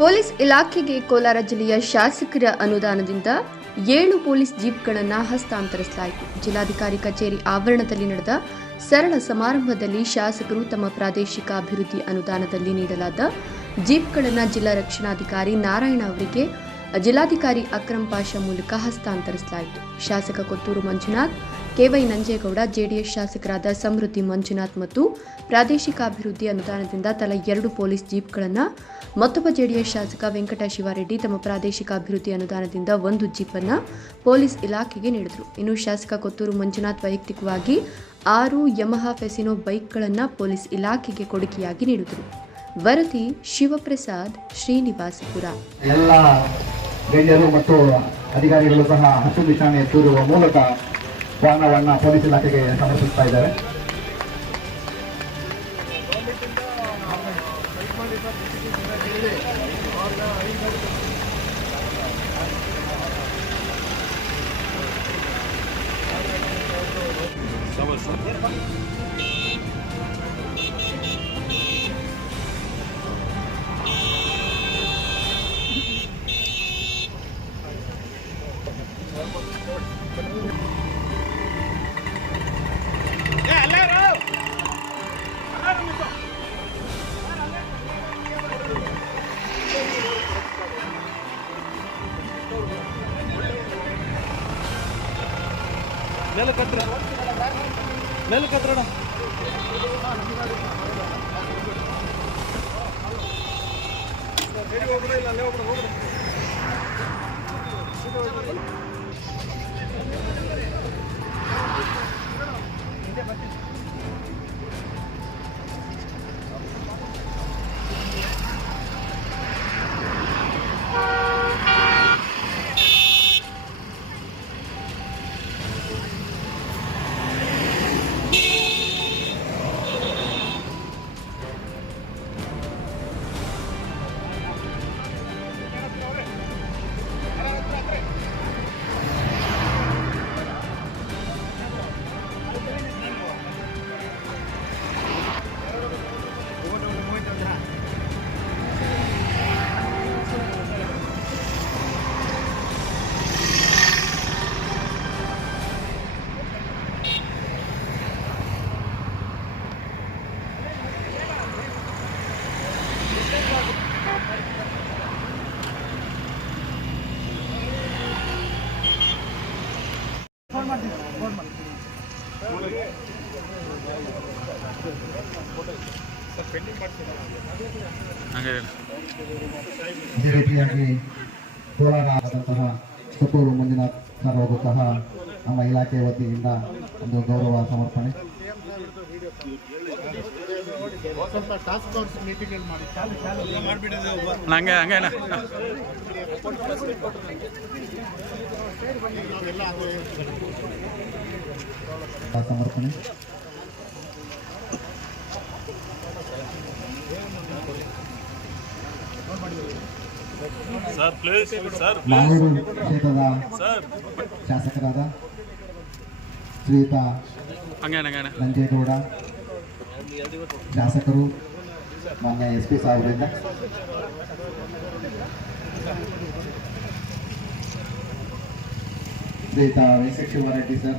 Police ಇಲಾಖೆಗೆ ಕೋಲಾರ ಜಿಲ್ಲೆಯ ಶಾಸಕರ ಅನುದಾನದಿಂದ ಏಳು ಪೊಲೀಸ್ ಜೀಪ್ಗಳನ್ನು ಹಸ್ತಾಂತರಿಸಲಾಯಿತು. ಜಿಲ್ಲಾಧಿಕಾರಿ ಕಚೇರಿ ಆವರಣದಲ್ಲಿ ನಡೆದ ಸರಳ ಸಮಾರಂಭದಲ್ಲಿ ಶಾಸಕರು ತಮ್ಮ ಪ್ರಾದೇಶಿಕ ಅಭಿವೃದ್ಧಿ ಅನುದಾನದಲ್ಲಿ ನೀಡಲಾದ ಜೀಪ್ಗಳನ್ನು ಜಿಲ್ಲಾ ರಕ್ಷಣಾಧಿಕಾರಿ ನಾರಾಯಣ ಅವರಿಗೆ ಜಿಲ್ಲಾಧಿಕಾರಿ ಅಕ್ರಂ ಪಾಷಾ ಮೂಲಕ ಹಸ್ತಾಂತರಿಸಲಾಯಿತು. ಶಾಸಕ ಕೊತ್ತೂರು ಮಂಜುನಾಥ್ ಕೆವೈ ನಂಜೇಗೌಡ, ಜೆಡಿಎಸ್ ಶಾಸಕರಾದ ಸಮೃದ್ಧಿ, ಮಂಜುನಾಥ್ ಮತ್ತು ಪ್ರಾದೇಶಿಕ ಅಭಿವೃದ್ಧಿ ಅನುದಾನದಿಂದ ತಲಾ ಎರಡು ಪೊಲೀಸ್ ಜೀಪ್ಗಳನ್ನು ಮತ್ತೊಬ್ಬ ಜೆಡಿಎಸ್ ಶಾಸಕ ವೆಂಕಟ ಶಿವಾರೆಡ್ಡಿ ತಮ್ಮ ಪ್ರಾದೇಶಿಕ ಅಭಿವೃದ್ಧಿ ಅನುದಾನದಿಂದ ಒಂದು ಜೀಪನ್ನು ಪೊಲೀಸ್ ಇಲಾಖೆಗೆ ನೀಡಿದರು. ಇನ್ನು ಶಾಸಕ ಕೊತ್ತೂರು ಮಂಜುನಾಥ್ ವೈಯಕ್ತಿಕವಾಗಿ ಆರು ಯಮಹಾ ಫೆಸಿನೋ ಬೈಕ್ಗಳನ್ನು ಪೊಲೀಸ್ ಇಲಾಖೆಗೆ ಕೊಡುಗೆಯಾಗಿ ನೀಡಿದರು. ವರದಿ ಶಿವಪ್ರಸಾದ್ ಶ್ರೀನಿವಾಸಪುರ. ಎಲ್ಲ ಗಣ್ಯರು ಮತ್ತು ಅಧಿಕಾರಿಗಳು ಸಹ ಹಸಿರು ನಿಶಾನೆ ತೋರುವ ಮೂಲಕ ವಾಹನವನ್ನ ಪೊಲೀಸ್ ಇಲಾಖೆಗೆ ಸಮರ್ಪಿಸ್ತಾ ಇದ್ದಾರೆ. ನೆಲಕತ್ರ ನೆಲಕತ್ರಣ ಹೋಗ್ಬಿಡ ಇಲ್ಲ ಅಲ್ಲೇ ಹೋಗ್ಬಿಡ ಹೋಗ್ಬಿಡ. ಮಾಡ್ತೀನಿ ರೀತಿಯಾಗಿ ಕೋಲಾರ ಆದಂತಹ ಕೊಟ್ಟೂರು ಮಂಜುನಾಥ್ ಸರ್ ಸಹ ನಮ್ಮ ಇಲಾಖೆ ವತಿಯಿಂದ ಒಂದು ಗೌರವ ಸಮರ್ಪಣೆ. ಹಂಗೆ ಹಂಗೆ ಅಣ್ಣ. ಸಮರ್ಪಣೆ ಸರ್ ಪ್ಲೀಸ್ ಸರ್ ಕ್ಷೇತ್ರದ ಸರ್. ಶಾಸಕರಾದ ಶ್ರೀತಾ ಹಂಗೆ ಹಂಗೆ ಅಣ್ಣ. ನಂಜೇಗೌಡ ಶಾಸಕರು ಮಾನ್ಯ ಎಸ್ ಪಿ ಸಾಹೇಬರಿಂದ. ಶ್ರೀಯುತ ವೆಂಕಟ ಶಿವಾರೆಡ್ಡಿ ಸರ್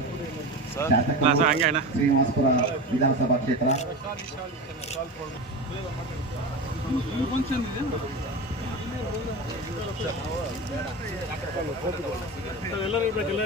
ಶಾಸಕರು ಶ್ರೀನಿವಾಸಪುರ ವಿಧಾನಸಭಾ ಕ್ಷೇತ್ರ. ಎಲ್ಲರೂ ಇರ್ಬೇಕಿಲ್ಲ